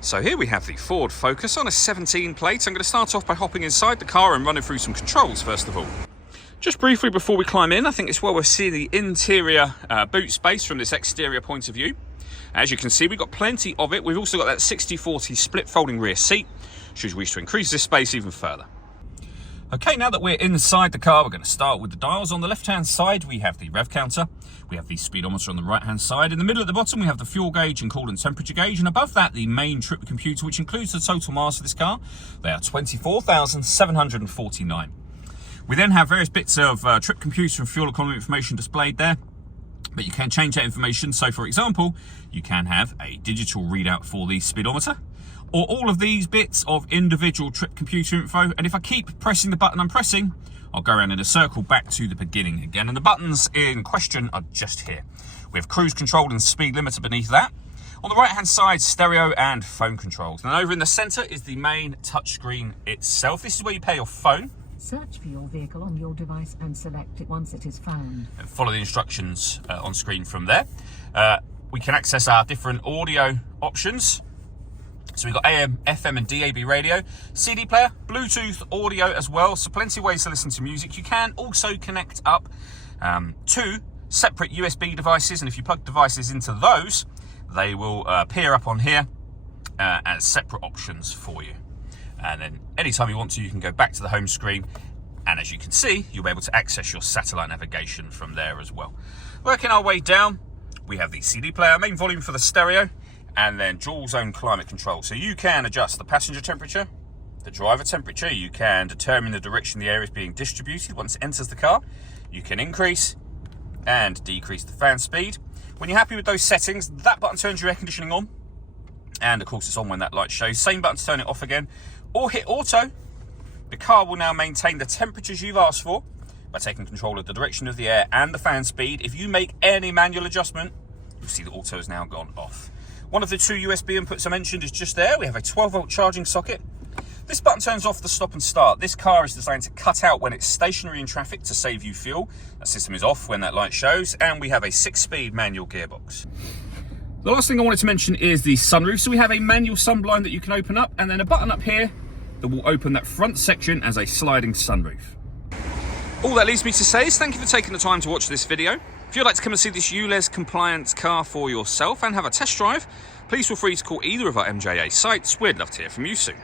So here we have the Ford Focus on a 17 plate. I'm going to start off by hopping inside the car and running through some controls first of all. Just briefly before we climb in, I think it's well worth seeing the interior boot space from this exterior point of view. As you can see, we've got plenty of it. We've also got that 60/40 split folding rear seat, should we wish to increase this space even further. Okay, now that we're inside the car, we're going to start with the dials. On the left-hand side, we have the rev counter. We have the speedometer on the right-hand side. In the middle at the bottom, we have the fuel gauge and coolant temperature gauge. And above that, the main trip computer, which includes the total miles of this car. They are 24,749. We then have various bits of trip computer and fuel economy information displayed there. But you can change that information. So, for example, you can have a digital readout for the speedometer, or all of these bits of individual trip computer info. And if I keep pressing the button I'm pressing, I'll go around in a circle back to the beginning again. And the buttons in question are just here. We have cruise control and speed limiter beneath that. On the right hand side, stereo and phone controls. And over in the center is the main touchscreen itself. This is where you pair your phone. Search for your vehicle on your device and select it once it is found. And follow the instructions on screen from there. We can access our different audio options. So we've got AM, FM and DAB radio, CD player, Bluetooth audio as well. So plenty of ways to listen to music. You can also connect up two separate USB devices. And if you plug devices into those, they will appear up on here as separate options for you. And then anytime you want to, you can go back to the home screen. And as you can see, you'll be able to access your satellite navigation from there as well. Working our way down, we have the CD player, main volume for the stereo, and then dual zone climate control. So you can adjust the passenger temperature, the driver temperature. You can determine the direction the air is being distributed once it enters the car. You can increase and decrease the fan speed. When you're happy with those settings, that button turns your air conditioning on. And of course it's on when that light shows. Same button to turn it off again. Or hit auto. The car will now maintain the temperatures you've asked for by taking control of the direction of the air and the fan speed. If you make any manual adjustment, you'll see the auto has now gone off. One of the two USB inputs I mentioned is just there. We have a 12-volt charging socket. This button turns off the stop and start. This car is designed to cut out when it's stationary in traffic to save you fuel. That system is off when that light shows. And we have a 6-speed manual gearbox. The last thing I wanted to mention is the sunroof. So we have a manual sunblind that you can open up, and then a button up here that will open that front section as a sliding sunroof. All that leaves me to say is thank you for taking the time to watch this video. If you'd like to come and see this ULEZ compliant car for yourself and have a test drive, please feel free to call either of our MJA sites. We'd love to hear from you soon.